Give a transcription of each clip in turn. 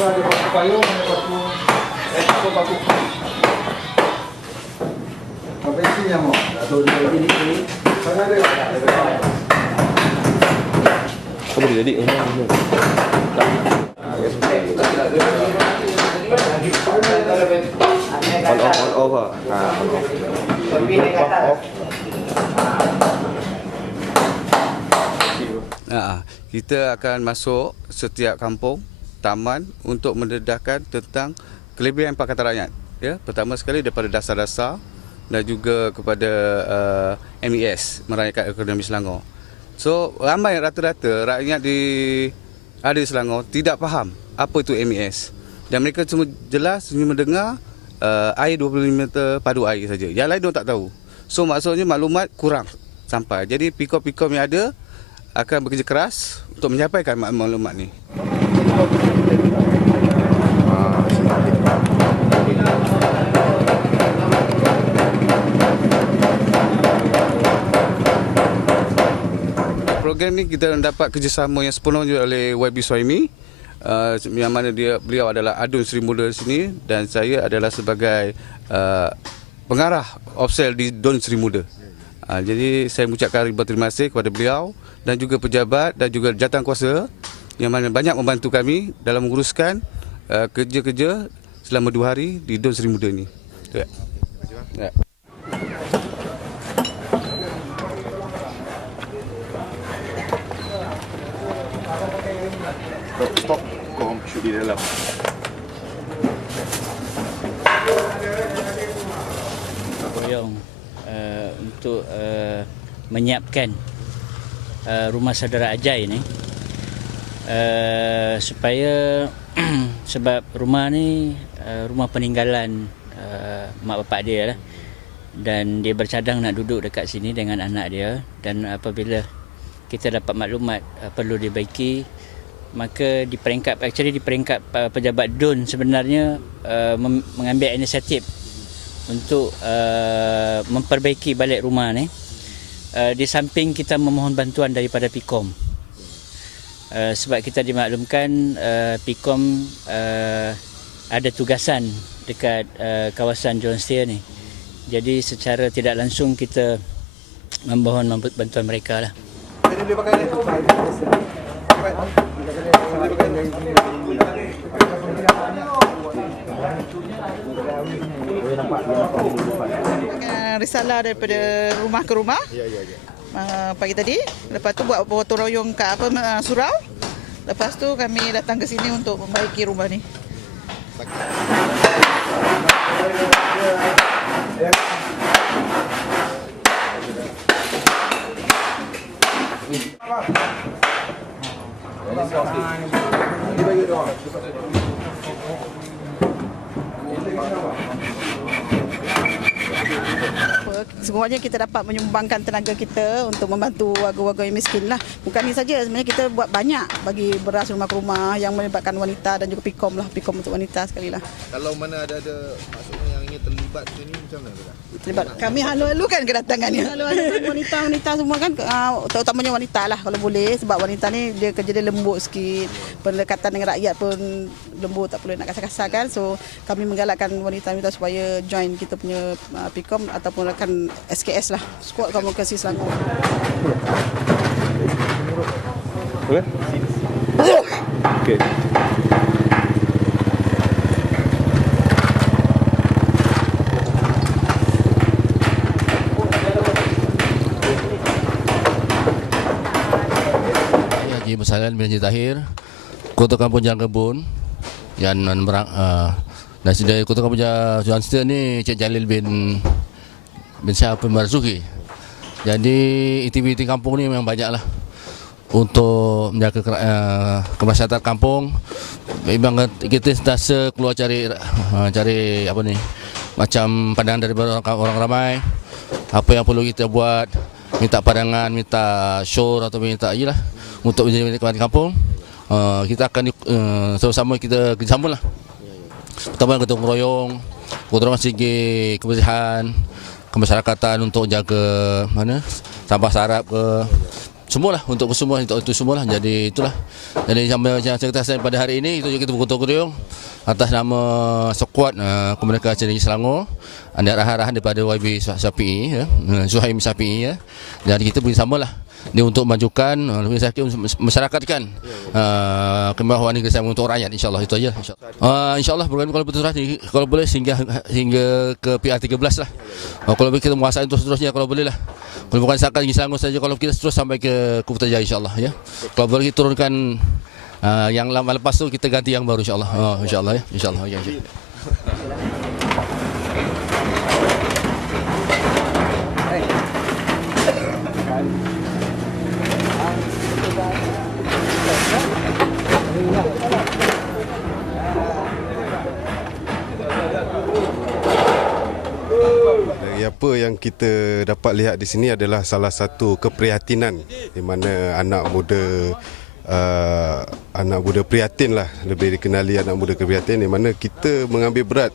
ada paku payung, ada paku. Apa isinya mau? Atau ini? Sana ada. Kamu jadi on off kita akan masuk setiap kampung, taman untuk mendedahkan tentang kelebihan Pakatan Rakyat. Ya, pertama sekali daripada dasar-dasar dan juga kepada MES, Merayakan Ekonomi Selangor. So, ramai rata-rata rakyat ada di Selangor tidak faham apa itu MES. Dan mereka cuma jelas mendengar air 25 meter padu air saja. Yang lain mereka tak tahu. So, maksudnya maklumat kurang sampai. Jadi, pikom-pikom yang ada akan bekerja keras untuk menyampaikan maklumat ni. Program ni kita dapat kerjasama yang sepenuhnya oleh YB Suhaimi, yang mana beliau adalah Adun Seri Muda di sini dan saya adalah sebagai pengarah Opsel di Dun Seri Muda. Jadi saya mengucapkan ribuan terima kasih kepada beliau dan juga pejabat dan juga jawatankuasa yang mana banyak membantu kami dalam menguruskan kerja-kerja selama 2 hari di Dun Seri Muda ini. Ya. Ya. Stop, kau shoot di dalam. Boyong untuk menyiapkan rumah saudara Ajai ni supaya sebab rumah ni rumah peninggalan mak bapak dia lah, dan dia bercadang nak duduk dekat sini dengan anak dia, dan apabila kita dapat maklumat perlu dibaiki, maka di peringkat pejabat DUN sebenarnya mengambil inisiatif untuk memperbaiki balik rumah ni. Di samping kita memohon bantuan daripada PIKOM, sebab kita dimaklumkan PIKOM ada tugasan dekat kawasan John Steer ni. Jadi secara tidak langsung kita memohon bantuan mereka lah. Ini boleh pakai ni. Risalah daripada rumah ke rumah. Pagi tadi. Lepas tu buat gotong royong kat surau. Lepas tu kami datang ke sini untuk membaiki rumah ni. Semuanya kita dapat menyumbangkan tenaga kita untuk membantu warga-warga yang miskin lah. Bukan ini saja, sebenarnya kita buat banyak bagi beras rumah ke rumah yang melibatkan wanita dan juga PIKOM lah, PIKOM untuk wanita sekali lah. Kalau mana ada maksudnya yang ingin terlibat sini macam mana? Terlibat. Kami halu-halu kan kedatangannya. Halu-halu wanita semua kan, terutamanya wanita lah kalau boleh, sebab wanita ni dia kerja dia lembut sikit. Pendekatan dengan rakyat pun lembut, tak perlu nak kasar-kasar kan. So kami menggalakkan wanita-wanita supaya join kita punya PIKOM ataupun rakan SKS lah, Skuad Komunikasi Selangor. Boleh? Okey. Haji Musalan bin Haji Tahir, Kota Kampung Jalan Kebun, yang dan dari Kota Kampung Jalan Setia ni Cik Jalil bin Syah bin Marzuki. Jadi aktiviti kampung ni memang banyaklah untuk menjaga kemaslahatan kampung. Memang kita sentiasa keluar cari apa ni, macam pandangan daripada orang ramai, apa yang perlu kita buat, minta pandangan, minta show atau minta ajalah untuk menjadi kembali kampung. Kita akan sama-sama kita kerjasamalah. Pertama gotong royong segi kebersihan kemasyarakatan untuk jaga sampah sarap ke, semualah untuk semua itu semualah. Jadi itulah. Jadi sampai yang saya katakan pada hari ini itu kita bergotong royong atas nama skuad Komunikasi Aceh Negeri Selangor, ada arahan daripada YB Syafi'i ya, Suhaim Syafi'i ya. Jadi kita bersamalah dia untuk majukan masyarakatkan kemahuan negeri Selangor untuk rakyat, insyaallah itu aja insyaallah program kalau betul kalau boleh hingga ke PR13 lah. Kalau kita menguasai terus seterusnya kalau boleh lah. Kalau bukan sahaja negeri Selangor saja, kalau kita terus sampai ke Putrajaya insyaallah ya. Kalau boleh kita turunkan yang lama lepas tu kita ganti yang baru insyaallah. Insyaallah ya. Insyaallah ya. Dari apa yang kita dapat lihat di sini adalah salah satu keprihatinan di mana anak muda prihatin lah, lebih dikenali anak muda prihatin, di mana kita mengambil berat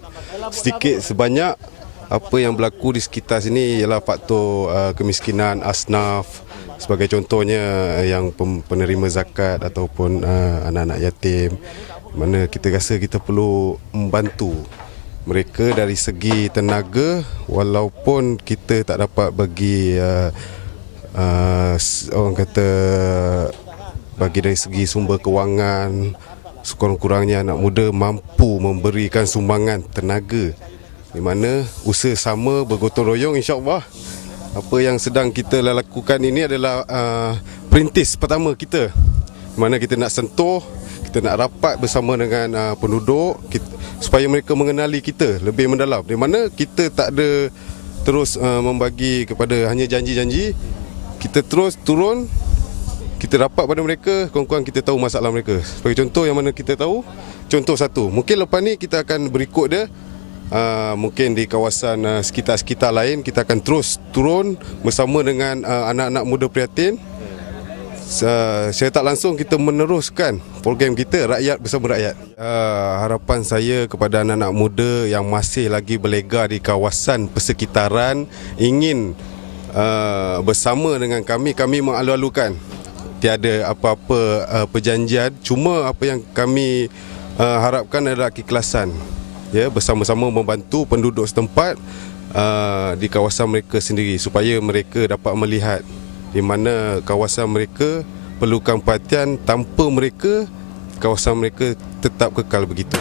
sedikit sebanyak apa yang berlaku di sekitar sini ialah faktor kemiskinan, asnaf, sebagai contohnya yang penerima zakat ataupun anak-anak yatim, mana kita rasa kita perlu membantu mereka dari segi tenaga, walaupun kita tak dapat bagi orang kata bagi dari segi sumber kewangan, sekurang-kurangnya anak muda mampu memberikan sumbangan tenaga, di mana usaha sama bergotong royong, insya-Allah. Apa yang sedang kita lakukan ini adalah perintis pertama kita, di mana kita nak sentuh, kita nak rapat bersama dengan penduduk supaya mereka mengenali kita lebih mendalam, di mana kita tak ada terus membagi kepada hanya janji-janji. Kita terus turun, kita rapat pada mereka, kurang-kurang kita tahu masalah mereka. Sebagai contoh yang mana kita tahu, contoh satu, mungkin lepas ni kita akan berikut dia, mungkin di kawasan sekitar-sekitar lain kita akan terus turun bersama dengan anak-anak muda prihatin. Saya tak langsung kita meneruskan program kita Rakyat Bersama Rakyat. Harapan saya kepada anak-anak muda yang masih lagi berlega di kawasan persekitaran ingin bersama dengan kami mengalu-alukan. Tiada apa-apa perjanjian, cuma apa yang kami harapkan adalah keikhlasan. Ya, bersama-sama membantu penduduk setempat di kawasan mereka sendiri supaya mereka dapat melihat di mana kawasan mereka perlukan perhatian, tanpa mereka kawasan mereka tetap kekal begitu.